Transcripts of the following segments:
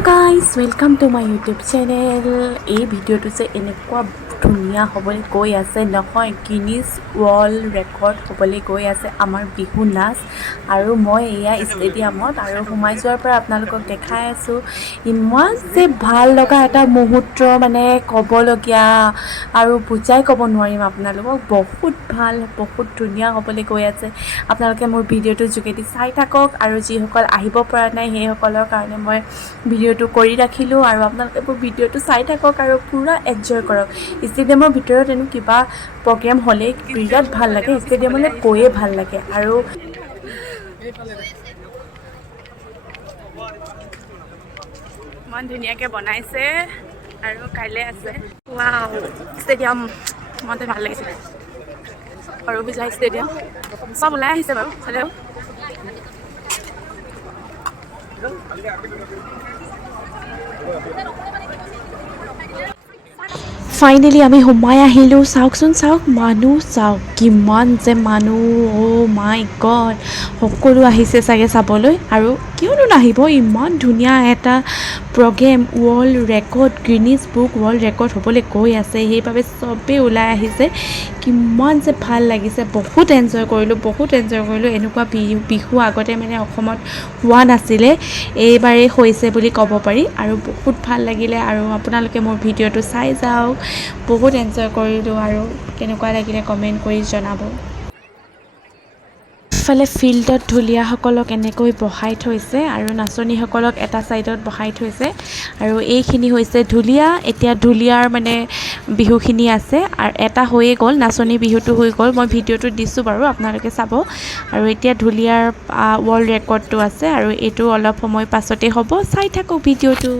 Hello guys, welcome to my YouTube channel. এই ভিডিওটো যে এনেকুৱা ধুনীয়া হ'বলৈ গৈ আছে নহয়, গিনিজ ৱৰ্ল্ড ৰেকৰ্ড হ'বলৈ গৈ আছে আমাৰ বিহু নাচ। আৰু মই এয়া ষ্টেডিয়ামত আৰু সোমাই যোৱাৰ পৰা আপোনালোকক দেখাই আছোঁ। ইমান যে ভাল লগা এটা মুহূৰ্ত, মানে ক'বলগীয়া আৰু বুজাই ক'ব নোৱাৰিম আপোনালোকক। বহুত ভাল, বহুত ধুনীয়া হ'বলৈ গৈ আছে। আপোনালোকে মোৰ ভিডিঅ'টোৰ যোগেদি চাই থাকক, আৰু যিসকল আহিব পৰা নাই সেইসকলৰ কাৰণে মই ভিডিঅ'টো কৰি ৰাখিলোঁ। আৰু আপোনালোকে মোৰ ভিডিঅ'টো চাই থাকক আৰু পূৰা এনজয় কৰক। ষ্টেডিয়ামৰ ভিতৰত এনে কিবা প্ৰগ্ৰেম হ'লে বিৰাট ভাল লাগে, ষ্টেডিয়ামলৈ গৈয়ে ভাল লাগে। আৰু ইমান ধুনীয়াকৈ বনাইছে আৰু কাইলৈ আছে। ৱাও, ষ্টেডিয়াম মনতে ভাল লাগিছে। আৰু বিজয় ষ্টেডিয়াম চব ওলাই আহিছে বাৰু, হ'লেও ফাইনেলি আমি সোমাই আহিলোঁ। চাওকচোন, চাওক মানুহ, চাওক কিমান যে মানুহ। অ' মাই গড, সকলো আহিছে চাগে চাবলৈ। আৰু কিয়নো নাহিব, ইমান ধুনীয়া এটা programme, world record, Guinness book world record হ'বলৈ গৈ আছে। সেইবাবে চবেই ওলাই আহিছে। কিমান যে ভাল লাগিছে, বহুত এনজয় কৰিলোঁ। এনেকুৱা বিহু আগতে মানে অসমত হোৱা নাছিলে, এইবাৰেই হৈছে বুলি ক'ব পাৰি। আৰু বহুত ভাল লাগিলে। আৰু আপোনালোকে মোৰ ভিডিঅ'টো চাই যাওক, বহুত এনজয় কৰিলোঁ। আৰু কেনেকুৱা লাগিলে কমেণ্ট কৰি জনাব। ইফালে ফিল্ডত ঢুলীয়াসকলক এনেকৈ বহাই থৈছে আৰু নাচনীসকলক এটা ছাইডত বহাই থৈছে। আৰু এইখিনি হৈছে ঢুলীয়া। এতিয়া ঢুলীয়াৰ মানে বিহুখিনি আছে, আৰু এটা হৈয়ে গ'ল, নাচনী বিহুটো হৈ গ'ল। মই ভিডিঅ'টো দিছোঁ বাৰু, আপোনালোকে চাব। আৰু এতিয়া ঢুলীয়াৰ ৱৰ্ল্ড ৰেকৰ্ডটো আছে, আৰু এইটো অলপ সময় পাছতেই হ'ব। চাই থাকক ভিডিঅ'টো।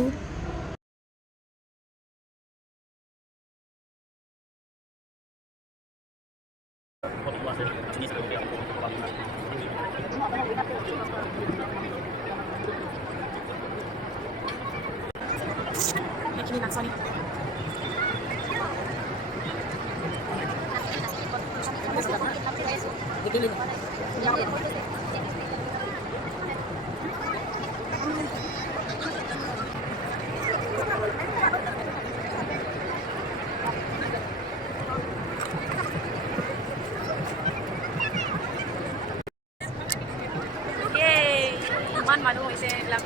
এইখিনি নাচনী ইমান মানুহ হৈছে এইবিলাক।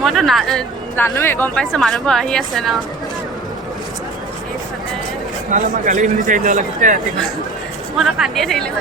মইতো জানোৱে গম পাইছোঁ মানুহবোৰ আহি আছে ন মইতো কান্দিয়ে থাকিলোঁ